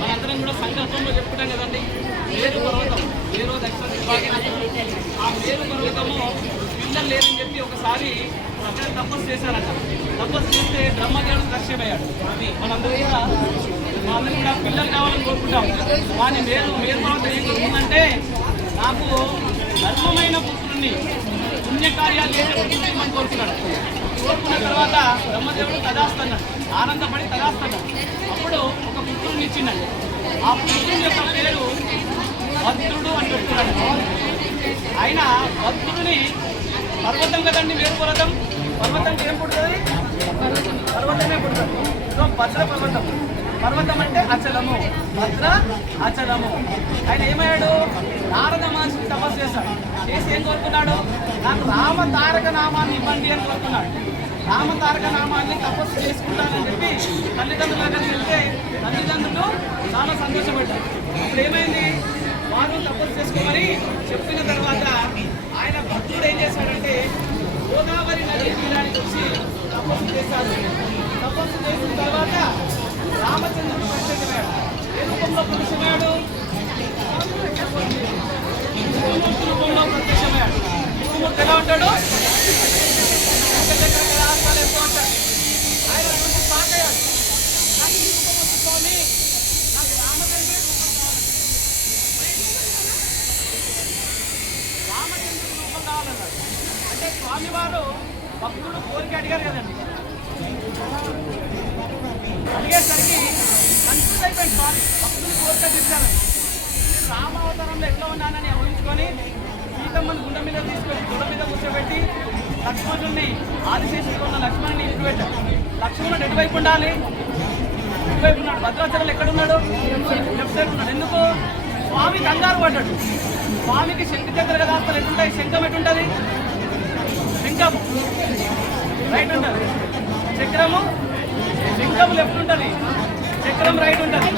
మనందరం కూడా సంకల్పంలో చెప్పుకుంటాం కదండి. మేరు పర్వతం, మేరు దక్షిణ ఆ మేరు పర్వతము పిల్లలు లేరని చెప్పి ఒకసారి అక్కడ తపస్సు చేశారట. తపస్సు చేస్తే బ్రహ్మదేవుడు దర్శనమయ్యాడు. మనందరూ కూడా అందరూ కూడా పిల్లలు కావాలని కోరుకుంటాం. కానీ మేరు పర్వతం ఏం కోరుకుందంటే, నాకు ధర్మమైన పుత్రుడిని, పుణ్యకార్యాలు చేసే పుత్రుడిని మనం కోరుకున్నాడు. కోరుకున్న తర్వాత బ్రహ్మదేవుడు తదాస్తన్నాడు, ఆనందపడి తదాస్తన్నాడు. అప్పుడు ఒక పుత్రుడిని ఇచ్చిందండి. ఆ పుత్రుడి యొక్క పేరు భద్రుడు అని చెప్తున్నాడు. ఆయన భద్రుడిని పర్వతం కదండి, మేరు పర్వతం. పర్వతంకి ఏం పుడుతుంది? పర్వతమే పుడుతుంది. సో భద్ర పర్వతం. పర్వతం అంటే అచలము, భద్ర అచలము. ఆయన ఏమయ్యాడు? నారద మహర్షిని తపస్సు చేశాడు. చేసి ఏం కోరుకున్నాడు? నాకు రామ తారక నామాన్ని ఇవ్వండి అని కోరుకున్నాడు. రామ తారక నామాన్ని తపస్సు చేసుకుంటానని చెప్పి తల్లిదండ్రుల దగ్గరికి వెళ్తే తల్లిదండ్రులు చాలా సంతోషపడ్డారు. అప్పుడు ఏమైంది? వారు తపస్సు చేసుకోమని చెప్పిన తర్వాత ఆయన భక్తుడు ఏం చేశాడంటే, గోదావరి నది తీరానికి వచ్చి తపస్సు చేశాడు. తపస్సు చేసిన తర్వాత రామచంద్రుడు ప్రత్యక్షమయ్యాడు. ఏ రూపంలో ప్రత్యక్షమయ్యాడు? విష్ణుమూర్తి రూపంలో ప్రత్యక్షమయ్యాడు. విష్ణుమూర్తి ఎలా ఉంటాడు? ఆయన కొంచెం పాకయ్యాడు. నాకు ఈ రూపం వచ్చుకొని నాకు రామచంద్రుడి రూపం కావాలన్నాడు. రామచంద్రుడి రూపం కావాలన్నాడు. అంటే స్వామివారు భక్తుడు కోరిక అడిగారు కదండి. అడిగేసరికి కన్ఫ్యూజ్ అయిపోయింది స్వామి. భక్తుని కోరిక తీర్చారని. నేను రామావతారంలో ఎట్లా ఉన్నానని ఊహించుకొని సీతమ్మని గుండె మీద తీసుకొని గుండె మీద కూర్చోబెట్టి లక్ష్మణుడిని, ఆదిశేషుడిలో ఉన్న లక్ష్మణుని ఇంటి పెట్టాడు. లక్ష్మణుడు ఎటువైపు ఉండాలి? ఇటువైపు ఉన్నాడు. భద్రాచలం ఎక్కడున్నాడు? లెఫ్ట్ సైడ్ ఉన్నాడు. ఎందుకు? స్వామి కంగారు పడ్డాడు. స్వామికి శంఖ చక్ర గదాస్తలు ఎటుంటాయి? శంఖం ఎటుంటుంది? శంఖము రైట్ ఉంటుంది. చక్రము శంఖం లెఫ్ట్ ఉంటుంది, చక్రం రైట్ ఉంటుంది.